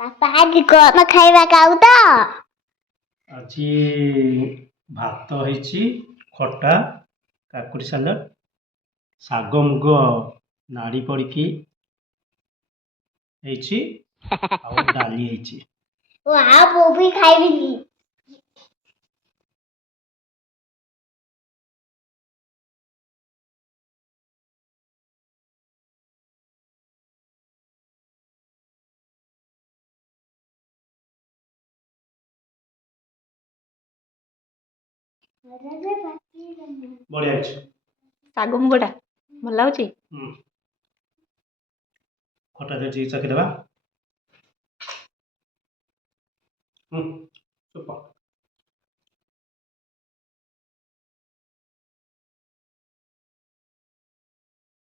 ବାପା ଆଜି କଣ ଖାଇବା ଖାଉ ତ? ଆଜି ଭାତ ହେଇଛି, ଖଟା, କାକୁଡ଼ି ସାଲାଡ଼, ଶାଗ ମୁଗ ନାଡ଼ି ପଡ଼ିକି ହେଇଛି ଆଉ ଡାଲି ହେଇଛି। ମୁଁ ବି ଖାଇବି। ବଢ଼ିଆ ହେଇଛି। ଶାଗ ମୁଗଟା ଭଲ ଲାଗୁଛି। ଖଟା ଦେଇଛି ଚାଖିଦେବା। ସୁପର।